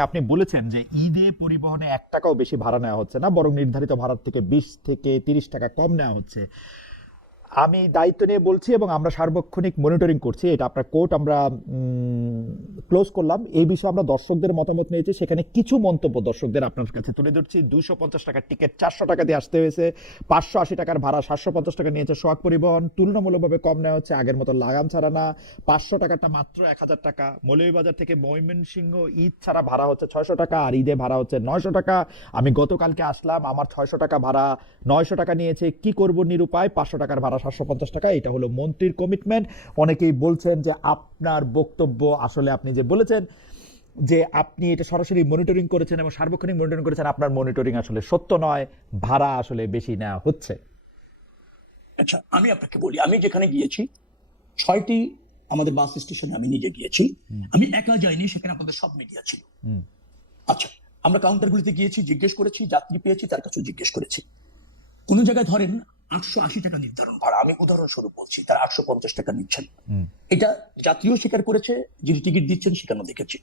আপনি বলেছেন যে ঈদে পরিবহনে 1 টাকাও বেশি ভাড়া নেওয়া হচ্ছে না, বরং নির্ধারিত ভাড়ার থেকে 20 থেকে 30 টাকা কম নেওয়া হচ্ছে। আমি দায়িত্ব নিয়ে বলছি এবং আমরা সার্বক্ষণিক মনিটরিং করছি। এটা আপনার কোর্ট আমরা ক্লোজ করলাম। এই বিষয়ে আমরা দর্শকদের মতামত নিয়েছি, সেখানে কিছু মন্তব্য দর্শকদের আপনার কাছে তুলে ধরছি। 250 টাকার টিকিট 400 টাকা দিয়ে আসতে হয়েছে, 580 টাকার ভাড়া 750 টাকা নিয়েছে সোহাগ পরিবহন, তুলনামূলকভাবে কম নেওয়া হচ্ছে, আগের মতো লাগাম ছাড়া না। 500 টাকাটা মাত্র 1000 টাকা। মৌলভীবাজার থেকে ময়মনসিংহ ঈদ ছাড়া ভাড়া হচ্ছে 600 টাকা, আর ঈদে ভাড়া হচ্ছে 900 টাকা। আমি গতকালকে আসলাম, আমার 600 টাকা ভাড়া, 900 টাকা নিয়েছে। কি করব নিরুপায়, 500 টাকার ভাড়া 750 টাকা। এটা হলো মন্ত্রীর কমিটমেন্ট। অনেকেই বলছেন যে আপনার বক্তব্য আসলে, আপনি যে বলেছেন যে আপনি এটা সরাসরি মনিটরিং করেছেন এবং সার্বক্ষণিক মনিটরিং করেছেন, আপনার মনিটরিং আসলে সত্য নয়, ভাড়া আসলে বেশি নেওয়া হচ্ছে। আচ্ছা, আমি আপনাকে বলি, আমি যেখানে গিয়েছি 6টি আমাদের বাস স্টেশনে আমি নিজে গিয়েছি। আমি একা যাইনি, সেখানে আপনাদের সব মিডিয়া ছিল। আচ্ছা, আমরা কাউন্টারগুলিতে গিয়েছি, জিজ্ঞেস করেছি, যাত্রী পেয়েছি, তার কাছেও জিজ্ঞেস করেছি। কোন জায়গায় ধরেন 880 টাকা নির্ধারণ ভাড়া, আমি উদাহরণস্বরূপ বলছি, তারা 850 টাকা নিচ্ছেন। এটা যাত্রীও স্বীকার করেছে, যিনি টিকিট দিচ্ছেন সেখানেও দেখেছি।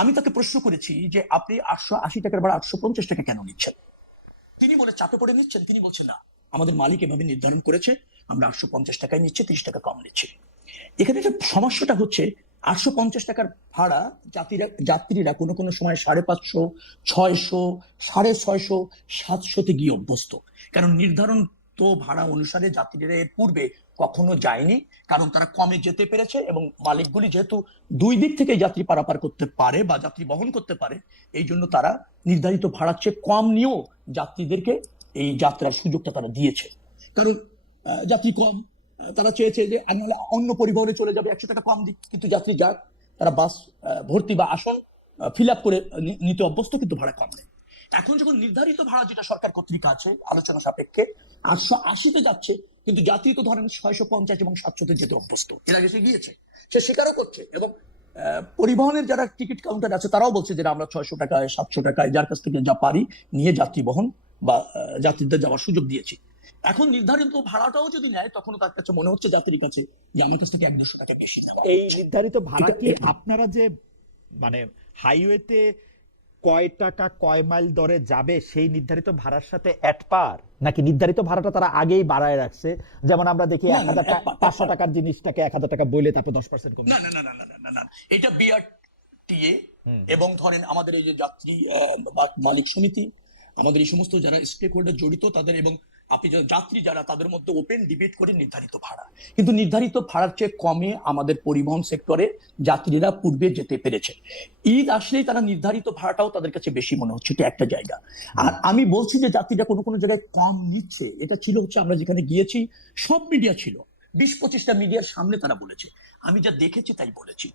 আমি তাকে প্রশ্ন করেছি যে আপনি 880 টাকার ভাড়া 850 টাকা কেন নিচ্ছেন? তিনি বলে চাপে পড়ে নিচ্ছেন। তিনি বলছেন না, আমাদের মালিক এভাবে নির্ধারণ করেছে, আমরা 850 টাকায় নিচ্ছি, 30 টাকা কম নিচ্ছি। এখানে যে সমস্যাটা হচ্ছে, 850 টাকার ভাড়া যাত্রীরা কোনো কোনো সময় 550, 600, 650, 700-তে গিয়ে অভ্যস্ত। কারণ নির্ধারণ তো ভাড়া অনুসারে যাত্রীরা এর পূর্বে কখনো যায়নি, কারণ তারা কমে যেতে পেরেছে এবং মালিকগুলি যেহেতু দুই দিক থেকে যাত্রী পারাপার করতে পারে বা যাত্রী বহন করতে পারে, এই জন্য তারা নির্ধারিত ভাড়ার চেয়ে কম নিয়েও যাত্রীদেরকে এই যাত্রার সুযোগটা তারা দিয়েছে। কারণ যাত্রী কম, তারা চেয়েছে যে আমি হলে অন্য পরিবহনে চলে যাবে, 100 টাকা কম দিক, কিন্তু যাত্রী যাক, তারা বাস ভর্তি বা আসন ফিল আপ করে নিতে অভ্যস্ত, কিন্তু ভাড়া কম নেই। এখন যখন নির্ধারিত ভাড়া, যেটা সরকার কর্তৃক আছে আলোচনা সাপেক্ষে, 880-তে যাচ্ছে, কিন্তু যাত্রী তো ধরেন 650 এবং 700-তে যেতে অভ্যস্ত, এর আগে সে গিয়েছে, সে স্বীকারও করছে। এবং পরিবহনের যারা টিকিট কাউন্টার আছে তারাও বলছে যে আমরা 600 টাকায়, 700 টাকায় যার কাছ থেকে যা পারি নিয়ে যাত্রী বহন বা যাত্রীদের যাওয়ার সুযোগ দিয়েছি। এখন নির্ধারিত ভাড়াটাও যদি নেয়, তখন তার কাছে মনে হচ্ছে যাত্রীর কাছে যে আমার কাছ থেকে 1-200 টাকা বেশি নেওয়া। এই নির্ধারিত ভাড়া এটা কি আপনারা যে মানে হাইওয়েতে কয় টাকা কয় মাইল দরে যাবে সেই নির্ধারিত ভাড়ার সাথে অ্যাট পার, নাকি নির্ধারিত ভাড়াটা তারা আগেই বাড়ায় রাখছে? যেমন আমরা দেখি না, 1000 টাকা, 500 টাকার জিনিসটাকে 1000 টাকা বইলে তারপর 10% কমে। না, না, না, না, না, না, না, এটা বিআরটিএ এবং ধরেন আমাদের এই যে যাত্রী মালিক সমিতি, আমাদের এই সমস্ত যারা স্টেক হোল্ডার জড়িত তাদের, এবং আপনি যাত্রী যারা, তাদের মধ্যে ওপেন ডিবেট করে নির্ধারিত ভাড়া। কিন্তু নির্ধারিত ভাড়ার চেয়ে কমে আমাদের পরিবহন সেক্টরে যাত্রীরা পূর্বে যেতে পেরেছে। ঈদ আসলেই তারা নির্ধারিত ভাড়াটাও তাদের কাছে বেশি মনে হচ্ছে, এটা একটা জায়গা। আর আমি বলছি যে যাত্রীরা কোনো কোনো জায়গায় কম নিচ্ছে, এটা ছিল হচ্ছে আমরা যেখানে গিয়েছি সব মিডিয়া ছিল, 20-25টা মিডিয়ার সামনে তারা বলেছে, আমি যা দেখেছি তাই বলেছি।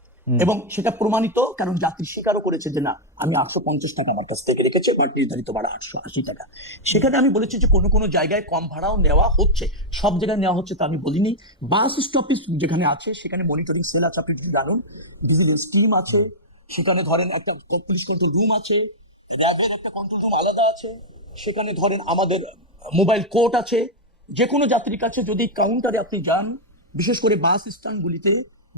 এবং সেটা প্রমাণিত, কারণ যাত্রী স্বীকারও করেছে যে না, আমি 850 টাকা আমার কাছ থেকে রেখেছে, বাট নির্ধারিত ভাড়া 880 টাকা। সেখানে আমি বলেছি যে কোনো কোনো জায়গায় কম ভাড়াও নেওয়া হচ্ছে, সব জায়গায় নেওয়া হচ্ছে তা আমি বলিনি। বাস স্টপেজ যেখানে আছে সেখানে মনিটরিং সেল আছে, আপনি যদি জানুন, ভিজিলেন্স টিম আছে, সেখানে ধরেন একটা পুলিশ কন্ট্রোল রুম আছে, র্যাবের একটা কন্ট্রোল রুম আলাদা আছে, সেখানে ধরেন আমাদের মোবাইল কোর্ট আছে। যে কোনো যাত্রীর কাছে যদি কাউন্টারে আপনি যান, বিশেষ করে বাস স্ট্যান্ডগুলিতে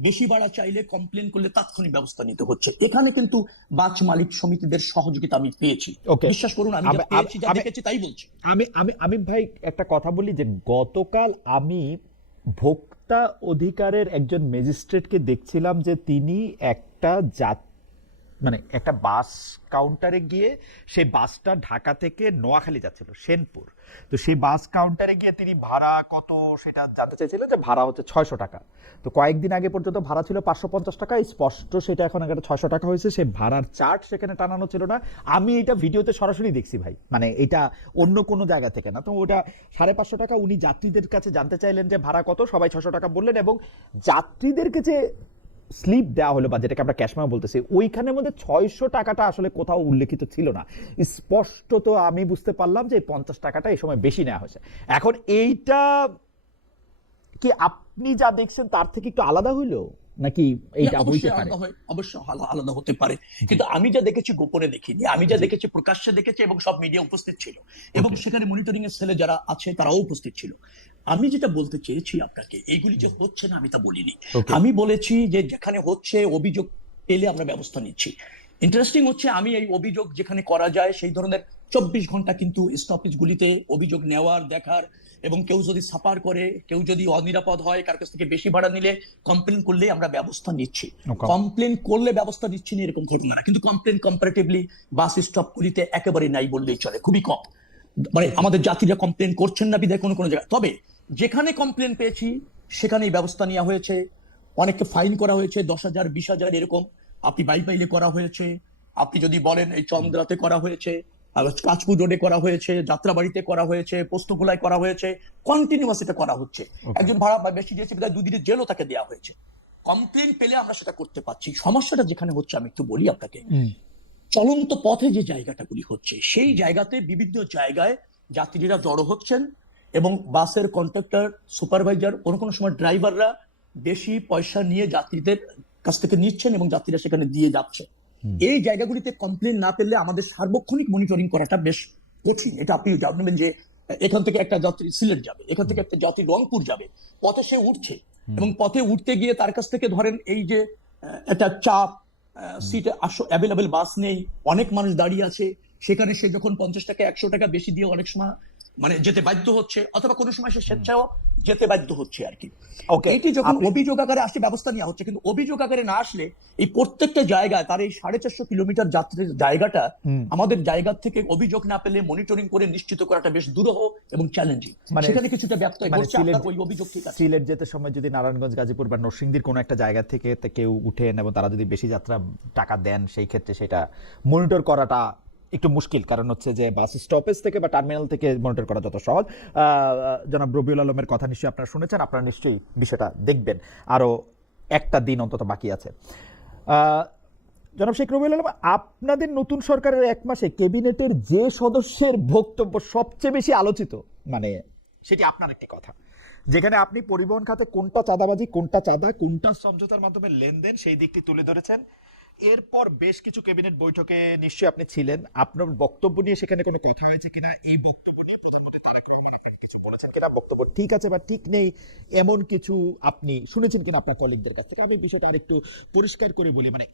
বেশি ভাড়া চাইলে কমপ্লেন করলে তাৎক্ষণিক ব্যবস্থা নিতে হচ্ছে। এখানে কিন্তু বাস মালিক সমিতিদের সহযোগিতা আমি পেয়েছি। ওকে, বিশ্বাস করুন, আমি যা পেয়েছি, যা দেখেছি তাই বলছি। আমি ভাই একটা কথা বলি যে গতকাল আমি ভোক্তা অধিকারের একজন ম্যাজিস্ট্রেটকে দেখছিলাম যে তিনি একটা একটা বাস কাউন্টারে গিয়ে, সেই বাসটা ঢাকা থেকে নোয়াখালী যাচ্ছিল, সেনপুর। তো সেই বাস কাউন্টারে গিয়ে তিনি ভাড়া কত সেটা জানতে চাইছিলেন, যে ভাড়া হচ্ছে 600 টাকা। তো কয়েকদিন আগে পর্যন্ত ভাড়া ছিল 550 টাকা, স্পষ্ট সেটা এখন একটা 600 টাকা হয়েছে। সে ভাড়ার চার্ট সেখানে টানানো ছিল না। আমি এটা ভিডিওতে সরাসরি দেখছি ভাই, মানে এটা অন্য কোনো জায়গা থেকে না। তো ওটা 550 টাকা। উনি যাত্রীদের কাছে জানতে চাইলেন যে ভাড়া কত, সবাই 600 টাকা বললেন, এবং যাত্রীদের কাছে স্লিপ দেওয়া হলো, বা যেটাকে আমরা ক্যাশমেমো বলতেছি, ওইখানের মধ্যে 600 টাকাটা আসলে কোথাও উল্লেখিত ছিল না। স্পষ্টত আমি বুঝতে পারলাম যে 50 টাকাটা এই সময় বেশি নেওয়া হয়েছে। এখন এইটা কি আপনি যা দেখছেন তার থেকে একটু আলাদা হইলো, নাকি এইটা হইতে পারে? অবশ্যই আলাদা হতে পারে, কিন্তু আমি যা দেখেছি গোপনে দেখিনি, আমি যা দেখেছি প্রকাশ্যে দেখেছি, এবং সব মিডিয়া উপস্থিত ছিল, এবং সেখানে মনিটরিং এর সেলে যারা আছে তারাও উপস্থিত ছিল। আমি যেটা বলতে চেয়েছি আপনাকে, এইগুলি যে হচ্ছে না আমি তা বলিনি। আমি বলেছি যে যেখানে হচ্ছে, অভিযোগ পেলে আমরা ব্যবস্থা নিচ্ছি। ইন্টারেস্টিং হচ্ছে আমি এই অভিযোগ যেখানে করা যায় সেই ধরনের 24 ঘন্টা কিন্তু স্টপেজগুলিতে অভিযোগ নেওয়ার দেখার, এবং কেউ যদি সাফার করে, কেউ যদি অনিরাপদ হয়, কার কাছ থেকে বেশি ভাড়া নিলে কমপ্লেন করলে আমরা ব্যবস্থা নিচ্ছি। Okay. কমপ্লেন করলে ব্যবস্থা নিচ্ছি না এরকম ঘটনা না, কিন্তু কমপ্লেন কম্পারেটিভলি বাস স্টপগুলিতে একেবারে নাই বললেই চলে, খুবই কম। মানে আমাদের যাত্রীরা কমপ্লেন করছেন না বিধায় কোনো কোনো জায়গায়, তবে যেখানে কমপ্লেন পেয়েছি সেখানেই ব্যবস্থা নেওয়া হয়েছে। অনেককে ফাইন করা হয়েছে 10,000 20,000 এরকম। আপনি বাইপাইলে করা হয়েছে, আপনি যদি বলেন এই চন্দ্রাতে করা হয়েছে, কাঁচপুর রোডে করা হয়েছে, যাত্রাবাড়িতে করা হয়েছে, পোস্তগোলায় করা হয়েছে, কন্টিনিউয়াস এটা করা হচ্ছে। একজন ভাড়া বেশি দিয়েছে বিধায় 2 দিনের জেলও তাকে দেওয়া হয়েছে। কমপ্লেন পেলে আমরা সেটা করতে পারছি। সমস্যাটা যেখানে হচ্ছে আমি একটু বলি আপনাকে, চলন্ত পথে যে জায়গাটাগুলি হচ্ছে সেই জায়গাতে বিভিন্ন জায়গায় যাত্রীরা জড়ো হচ্ছেন, এবং বাসের কন্ডাক্টর, সুপারভাইজার, কোনো কোনো সময় ড্রাইভাররা বেশি পয়সা নিয়ে যাত্রীদের কাছ থেকে নিচ্ছেন এবং যাত্রীরা সেখানে দিয়ে যাচ্ছে। এই জায়গাগুলিতে কমপ্লেন না পেলে আমাদের সার্বক্ষণিক মনিটরিং করাটা বেশ কঠিন। এটা আপনি জানবেন যে এখান থেকে একটা যাত্রী সিলেট যাবে, এখান থেকে একটা যাত্রী রংপুর যাবে, পথে সে উঠছে, এবং পথে উঠতে গিয়ে তার কাছ থেকে ধরেন এই যে একটা চাপ, সিট অ্যাভেলেবেল বাস নেই, অনেক মানুষ দাঁড়িয়ে আছে, সেখানে সে যখন 50 টাকা 100 টাকা বেশি দিয়ে অনেক সময় মানে যেতে বাধ্য হচ্ছে, অথবা কোনো সময় সে স্বেচ্ছাও যেতে বাধ্য হচ্ছে আর কি। Okay, এটি যখন অভিযোগ আকারে আসে ব্যবস্থা নেওয়া হচ্ছে, কিন্তু অভিযোগ আকারে না আসলে এই প্রত্যেকটা জায়গায় তার এই 450 কিলোমিটার যাত্রীর জায়গাটা আমাদের জায়গা থেকে অভিযোগ না পেলে মনিটরিং করে নিশ্চিত করাটা বেশ দুরূহ এবং চ্যালেঞ্জিং। মানে- সেখানে কিছুটা ব্যত্যয় মানে ঘটছে। আপনার ওই অভিযোগ ঠিক আছে? সিলেট যেতে সময় যদি নারায়ণগঞ্জ, গাজীপুর বা নরসিংদীর কোনো একটা জায়গা থেকে কেউ উঠেন এবং তারা যদি বেশি যাত্রা টাকা দেন, সেই ক্ষেত্রে সেটা মনিটর করাটা একটু মুশকিল, কারণ হচ্ছে যে বাস স্টপেজ থেকে বা টার্মিনাল থেকে মনিটর করা যত সহজ। জনাব রবিউল আলমের কথা নিশ্চয়ই আপনারা শুনেছেন, আপনারা নিশ্চয়ই বিষয়টা দেখবেন। আরও একটা দিন অন্তত বাকি আছে। জনাব শেখ রবিউল আলম, আপনাদের নতুন সরকারের 1 মাসে ক্যাবিনেটের যে সদস্যের বক্তব্য সবচেয়ে বেশি আলোচিত, মানে সেটি আপনার একটি কথা, যেখানে আপনি পরিবহন খাতে কোনটা চাঁদাবাজি, কোনটা চাঁদা, কোনটা সমঝোতার মাধ্যমে লেনদেন, সেই দিকটি তুলে ধরেছেন। এরপর বেশ কিছু ক্যাবিনেট বৈঠকে নিশ্চয়ই আপনি ছিলেন, আপনার বক্তব্য নিয়ে সেখানে কোনো কথা হয়েছে কিনা, এই বক্তব্য নিয়ে প্রধানমন্ত্রী তারেক রহমান আপনাকে কিছু বলেছেন কিনা, বক্তব্য ঠিক আছে বা ঠিক নেই এমন কিছু আপনি শুনেছেন কিনা আপনার কলিগদের কাছ থেকে? আমি বিষয়টা আরেকটু পরিষ্কার করে বলি, মানে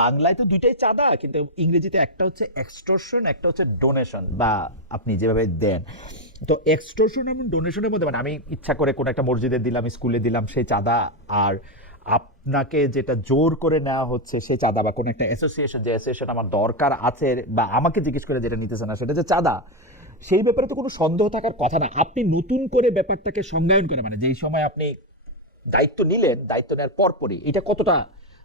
বাংলায় তো দুইটাই চাঁদা, কিন্তু ইংরেজিতে একটা হচ্ছে এক্সটর্শন, একটা হচ্ছে ডোনেশন, বা আপনি যেভাবে দেন। তো এক্সটর্শন এবং ডোনেশনের মধ্যে, মানে আমি ইচ্ছা করে কোনো একটা মসজিদে দিলাম, স্কুলে দিলাম, সেই চাঁদা, আর আপনাকে যেটা জোর করে নেওয়া হচ্ছে সেই চাঁদা, বা কোনো একটা অ্যাসোসিয়েশন, যে অ্যাসোসিয়েশন আমার দরকার আছে বা আমাকে জিজ্ঞেস করে যেটা নিতেছে না সেটা যে চাঁদা, সেই ব্যাপারে তো কোনো সন্দেহ থাকার কথা না। আপনি নতুন করে ব্যাপারটাকে সংজ্ঞায়ন করে, মানে যেই সময় আপনি দায়িত্ব নিলেন, দায়িত্ব নেওয়ার পরপরই এটা কতটা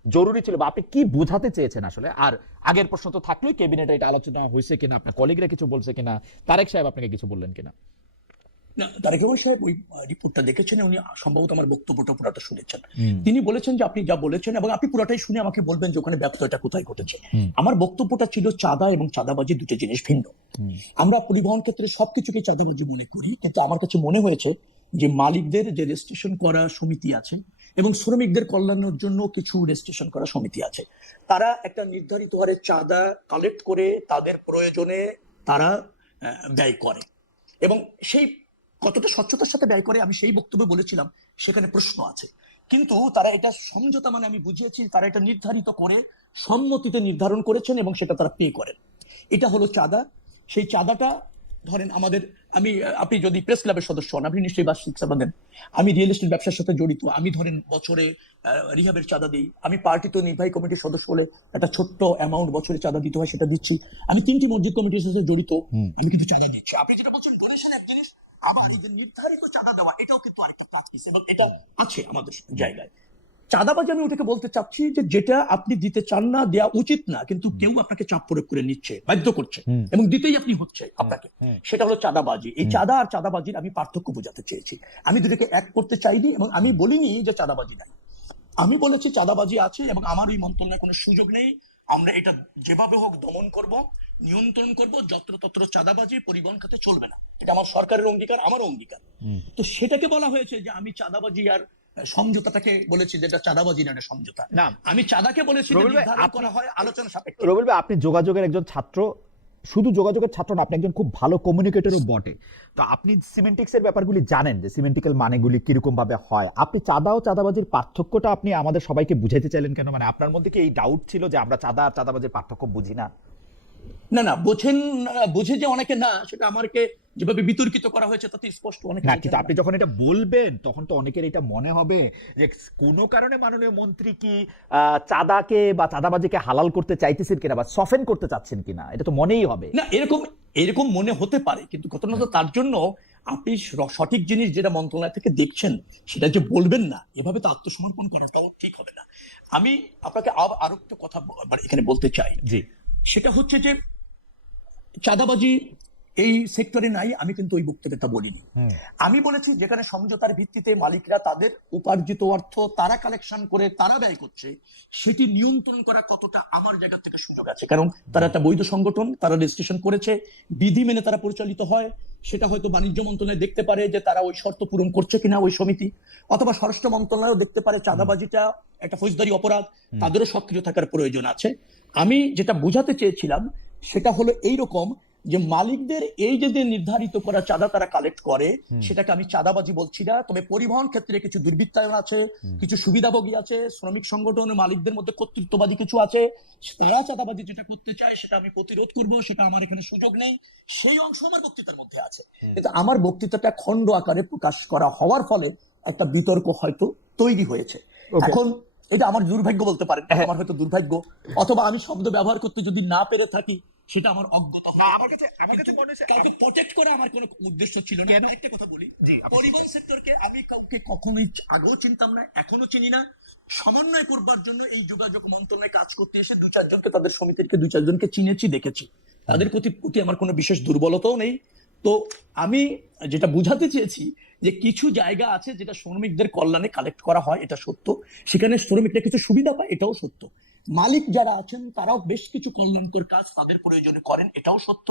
জরুরি ছিল, বা আপনি কি বোঝাতে চেয়েছেন আসলে? আর আগের প্রশ্ন তো থাকলোই, ক্যাবিনেটে এটা আলোচনা হয়েছে কিনা, আপনার কলিগরা কিছু বলছে কিনা, তারেক সাহেব আপনাকে কিছু বললেন কিনা? না, তারেক রহমান সাহেব ওই রিপোর্টটা দেখেছেন, উনি সম্ভবত আমার বক্তব্যটা পুরোটা শুনেছেন। তিনি বলেছেন যে আপনি যা বলেছেন, এবং আপনি পুরোটাই শুনে আমাকে বলবেন যে ওখানে ব্যত্যয়টা কোথায় ঘটেছে। আমার বক্তব্যটা ছিল চাঁদা এবং চাঁদাবাজি দুটো জিনিস ভিন্ন। আমরা পরিবহন ক্ষেত্রে সবকিছুকে চাঁদাবাজি মনে করি, কিন্তু আমার কাছে মনে হয়েছে যে মালিকদের যে রেজিস্ট্রেশন করা সমিতি আছে এবং শ্রমিকদের কল্যাণের জন্য কিছু রেজিস্ট্রেশন করা সমিতি আছে, তারা একটা নির্ধারিত হারে চাঁদা কালেক্ট করে তাদের প্রয়োজনে তারা ব্যয় করে, এবং সেই কতটা স্বচ্ছতার সাথে ব্যয় করে আমি সেই বক্তব্যে বলেছিলাম সেখানে প্রশ্ন আছে। কিন্তু তারা এটা সমঝোতা, মানে আমি বুঝিয়েছি তারা এটা নির্ধারিত করে সম্মতিতে নির্ধারণ করেছেন এবং সেটা তারা পে করেন। এটা হলো চাঁদা। সেই চাঁদাটা ধরেন আমাদের, আপনি যদি প্রেস ক্লাবের সদস্য হন, আপনি নিশ্চয়ই বাস শিক্ষা দেন। আমি রিয়েল এস্টেট ব্যবসার সাথে জড়িত, আমি ধরেন বছরে রিহাবের চাঁদা দিই। আমি পার্টিতে নির্বাহী কমিটির সদস্য হলে একটা ছোট্ট অ্যামাউন্ট বছরে চাঁদা দিতে হয়, সেটা দিচ্ছি। আমি 3টি মসজিদ কমিটির সাথে জড়িত, আমি কিন্তু চাঁদা দিচ্ছি। আপনি যেটা বলছেন ডোনেশন এক জিনিস, আবার যে নির্ধারিত চাঁদা দেওয়া, এটাও কিন্তু আরেকটা প্র্যাকটিস, এবং এটা আছে আমাদের জায়গায়। চাঁদাবাজি আমি ওটাকে বলতে চাচ্ছি যে যেটা আপনি দিতে চান না, দেওয়া উচিত না, কিন্তু কেউ আপনাকে চাপ প্রয়োগ করে নিচ্ছে, বাধ্য করছে, এবং দিতেই আপনি হচ্ছে আপনাকে, সেটা হলো চাঁদাবাজি। এই চাঁদা আর চাঁদাবাজির আমি পার্থক্য বোঝাতে চেয়েছি। আমি দুটোকে এক করতে চাইনি, এবং আমি বলিনি যে চাঁদাবাজি নাই। আমি বলেছি চাঁদাবাজি আছে, এবং আমার ওই মন্তব্যের কোনো সুযোগ নেই। আমরা এটা যেভাবে হোক দমন করব, নিয়ন্ত্রণ করব। যত্রতত্র চাঁদাবাজি পরিবহন খাতে চলবে না, এটা আমার সরকারের অঙ্গীকার, আমারও অঙ্গীকার। তো সেটাকে বলা হয়েছে যে আমি চাঁদাবাজি আর সমঝোতাটাকে বলেছি যেটা চাঁদাবাজি না, এটা সমঝোতা না, আমি চাঁদাকে বলেছি যে রবিউল ভাই, নির্ধারণ করা হয় আলোচনা সাপেক্ষে। রবিউল ভাই, আপনি যোগাযোগের একজন ছাত্র, শুধু যোগাযোগের ছাত্র না, আপনি একজন খুব ভালো কমিউনিকেটরও বটে। তো আপনি সিমেন্টিক্সের ব্যাপারগুলি জানেন, যে সিমেন্টিক্যাল মানেগুলি কিরকম ভাবে হয়। আপনি চাঁদা ও চাঁদাবাজির পার্থক্যটা আপনি আমাদের সবাইকে বুঝাইতে চাইলেন কেন? মানে আপনার মধ্যে কি এই ডাউট ছিল যে আমরা চাঁদা আর চাঁদাবাজির পার্থক্য বুঝি না? না না বোঝেন, বুঝে যে অনেকে না, সেটা আমাকে যেভাবে বিতর্কিত করা হয়েছে তাতে স্পষ্ট অনেকে না, বোঝেন কিন্তু না। আপনি যখন এটা বলবেন তখন তো অনেকের এটা মনে হবে যে কোনো কারণে মাননীয় মন্ত্রী কি চাঁদাকে বা চাঁদাবাজিকে হালাল করতে চাইতেছেন কিনা বা সফেন করতে চাচ্ছেন কিনা, এটা তো মনেই হবে। না, এরকম এরকম মনে হতে পারে, কিন্তু ঘটনা তো তার জন্য আপনি সঠিক জিনিস যেটা মন্ত্রণালয় থেকে দেখছেন সেটা যে বলবেন না, এভাবে তো আত্মসমর্পণ করাটাও ঠিক হবে না। আমি আপনাকে আরো একটা কথা এখানে বলতে চাই। জি। সেটা হচ্ছে যে চাঁদাবাজি এই সেক্টরে নাই, আমি কিন্তু ওই বক্তব্যটা বলিনি। আমি বলেছি যেখানে সমঝোতার ভিত্তিতে মালিকরা তাদের উপার্জিত অর্থ তারা কালেকশন করে তারা ব্যয় করছে, সেটি নিয়ন্ত্রণ করা কতটা আমার জায়গা থেকে সুযোগ আছে, কারণ তারা একটা বৈধ সংগঠন, তারা রেজিস্ট্রেশন করেছে, বিধি মেনে তারা পরিচালিত হয়। সেটা হয়তো বাণিজ্য মন্ত্রণালয় দেখতে পারে যে তারা ওই শর্ত পূরণ করছে কিনা ওই সমিতি, অথবা স্বরাষ্ট্র মন্ত্রণালয় দেখতে পারে চাঁদাবাজিটা একটা ফৌজদারি অপরাধ, তাদেরও সক্রিয় থাকার প্রয়োজন আছে। আমি যেটা বোঝাতে চেয়েছিলাম সেটা হলো এইরকম, যে মালিকদের এই যে নির্ধারিত করা চাঁদা তারা কালেক্ট করে, সেটাকে আমি চাঁদাবাজি বলছি না। তবে পরিবহন ক্ষেত্রে কিছু দুর্বৃত্তায়ন আছে, কিছু সুবিধাভোগী আছে, শ্রমিক সংগঠন মালিকদের মধ্যে কর্তৃত্ববাদী কিছু আছে, তারা চাঁদাবাজি যেটা করতে চায় সেটা আমি প্রতিরোধ করব, সেটা আমার এখানে সুযোগ নেই, সেই অংশ আমার বক্তৃতার মধ্যে আছে। কিন্তু আমার বক্তৃতাটা খণ্ড আকারে প্রকাশ করা হওয়ার ফলে একটা বিতর্ক হয়তো তৈরি হয়েছে। এখন এটা আমার দুর্ভাগ্য বলতে পারেন, আমার হয়তো দুর্ভাগ্য, অথবা আমি শব্দ ব্যবহার করতে যদি না পেরে থাকি সেটা আমার অজ্ঞতা। কাউকে প্রোটেক্ট করা আমার কোনো উদ্দেশ্য ছিল না। একটা কথা বলি, পরিবহন সেক্টরকে আমি কাউকে কখনোই আগেও চিনতাম না, এখনো চিনি না। সমন্বয় করবার জন্য এই যোগাযোগ মন্ত্রণালয়ে কাজ করতে এসে দু চারজনকে, তাদের সমিতিকে দু চারজনকে চিনেছি, দেখেছি, তাদের প্রতি আমার কোনো বিশেষ দুর্বলতাও নেই। তো আমি যেটা বুঝাতে চেয়েছি যে কিছু জায়গা আছে যেটা শ্রমিকদের কল্যাণে কালেক্ট করা হয়, এটা সত্য, সেখানে শ্রমিকরা কিছু সুবিধা পায়, এটাও সত্য। মালিক যারা আছেন তারাও বেশ কিছু কল্যাণকর কাজ তাদের প্রয়োজনে করেন, এটাও সত্য।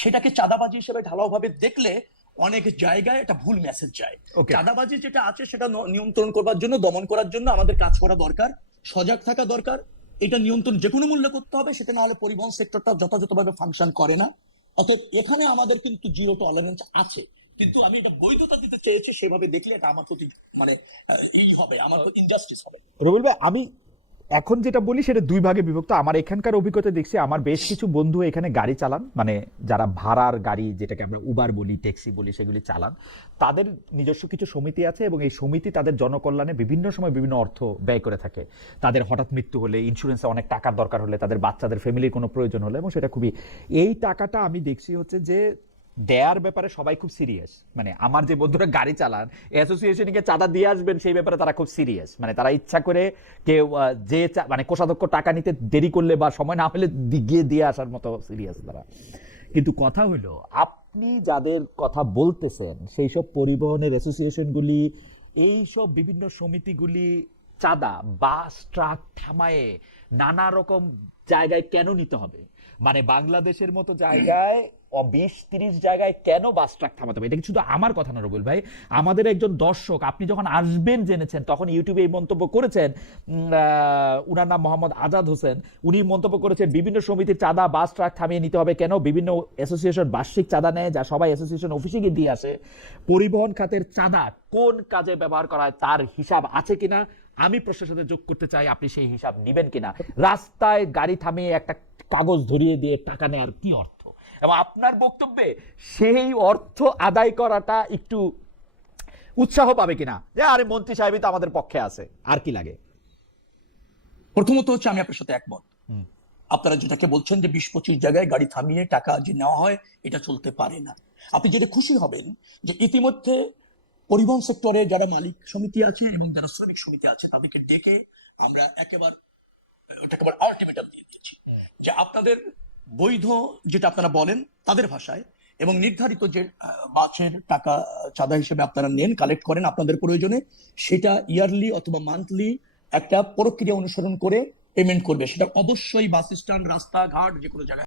সেটাকে চাঁদাবাজি হিসেবে ঢালাওভাবে দেখলে অনেক জায়গায় একটা ভুল মেসেজ যায়। চাঁদাবাজি যেটা আছে সেটা নিয়ন্ত্রণ করবার জন্য, দমন করার জন্য আমাদের কাজ করা দরকার, সজাগ থাকা দরকার। এটা নিয়ন্ত্রণ যে কোনো মূল্যে করতে হবে, সেটা না হলে পরিবহন সেক্টরটা যথাযথভাবে ফাংশন করে না। অতএব এখানে আমাদের কিন্তু জিরো টলারেন্স আছে, কিন্তু আমি এটা বৈধতা দিতে চেয়েছি, সেভাবে দেখলে এটা আমার প্রতি মানে এই হবে, আমার ইনজাস্টিস হবে। রবিউল ভাই, আমি এখন যেটা বলি সেটা দুই ভাগে বিভক্ত। আমার এখানকার অভিজ্ঞতা দেখছি, আমার বেশ কিছু বন্ধু এখানে গাড়ি চালান, মানে যারা ভাড়ার গাড়ি, যেটাকে আমরা উবার বলি, ট্যাক্সি বলি, সেগুলি চালান। তাদের নিজস্ব কিছু সমিতি আছে এবং এই সমিতি তাদের জনকল্যাণে বিভিন্ন সময় বিভিন্ন অর্থ ব্যয় করে থাকে। তাদের হঠাৎ মৃত্যু হলে, ইন্স্যুরেন্সে অনেক টাকার দরকার হলে, তাদের বাচ্চাদের ফ্যামিলির কোনো প্রয়োজন হলে, এবং সেটা খুবই, এই টাকাটা আমি দেখছি হচ্ছে যে দেয়ার ব্যাপারে সবাই খুব সিরিয়াস। মানে আমার যে বন্ধুরা গাড়ি চালান, অ্যাসোসিয়েশনকে চাঁদা দিয়ে আসবেন সেই ব্যাপারে তারা খুব সিরিয়াস। মানে তারা ইচ্ছা করে কেউ যে মানে কোষাধ্যক্ষ টাকা নিতে দেরি করলে বা সময় না হলে গিয়ে দিয়ে আসার মতো সিরিয়াস তারা। কিন্তু কথা হলো, আপনি যাদের কথা বলতেছেন সেই সব পরিবহনের অ্যাসোসিয়েশনগুলি, এই সব বিভিন্ন সমিতিগুলি চাঁদা বাস ট্রাক থামায়ে নানা রকম জায়গায় কেন নিতে হবে? মানে বাংলাদেশের মতো জায়গায় 20-30 জায়গায় কেন বাস ট্রাক থামাতে হবে? এটা কি শুধু আমার কথা না রবিউল ভাই, আমাদের একজন দর্শক, আপনি যখন আসবেন জেনেছেন তখন ইউটিউবে এই মন্তব্য করেছেন, উনার নাম মোহাম্মদ আজাদ হোসেন, উনি মন্তব্য করেছেন বিভিন্ন সমিতির চাঁদা বাস ট্রাক থামিয়ে নিতে হবে কেন? বিভিন্ন অ্যাসোসিয়েশন বার্ষিক চাঁদা নেয়, যা সবাই অ্যাসোসিয়েশন অফিসে গিয়ে দিয়ে আসে। পরিবহন খাতের চাঁদা কোন কাজে ব্যবহার করা হয় তার হিসাব আছে কিনা আমি প্রশ্নের সাথে যোগ করতে চাই, আপনি সেই হিসাব নিবেন কিনা? রাস্তায় গাড়ি থামিয়ে একটা কাগজ ধরিয়ে দিয়ে টাকা নেওয়ার কি অর্থ? এবং আপনার বক্তব্যে সেই অর্থ আদায় করাটা একটু উৎসাহ পাবে কিনা, যে আরে মন্ত্রী সাহেবই তো আমাদের পক্ষে আছে, আর কি লাগে? প্রথমত হচ্ছে আমি আপনার সাথে একমত। আপনারা যেটাকে বলছেন যে 20-25 জায়গায় গাড়ি থামিয়ে টাকা যে নেওয়া হয়, এটা চলতে পারে না। আপনি যেটা খুশি হবেন যে ইতিমধ্যে পরিবহন সেক্টরে যারা মালিক সমিতি আছে এবং যারা শ্রমিক সমিতি আছে তাদেরকে ডেকে আমরা একেবারে আলটিমেটাম দিয়ে দিয়েছি যে আপনাদের বৈধ যেটা আপনারা বলেন তাদের ভাষায়, এবং নির্ধারিত যে বাসের টাকা চাঁদা হিসেবে আপনারা নেন, কালেক্ট করেন আপনাদের প্রয়োজনে, সেটা ইয়ারলি অথবা মান্থলি একটা প্রক্রিয়া অনুসরণ করে পেমেন্ট করবে। সেটা অবশ্যই বাস স্ট্যান্ড, রাস্তাঘাট, যে কোনো জায়গায়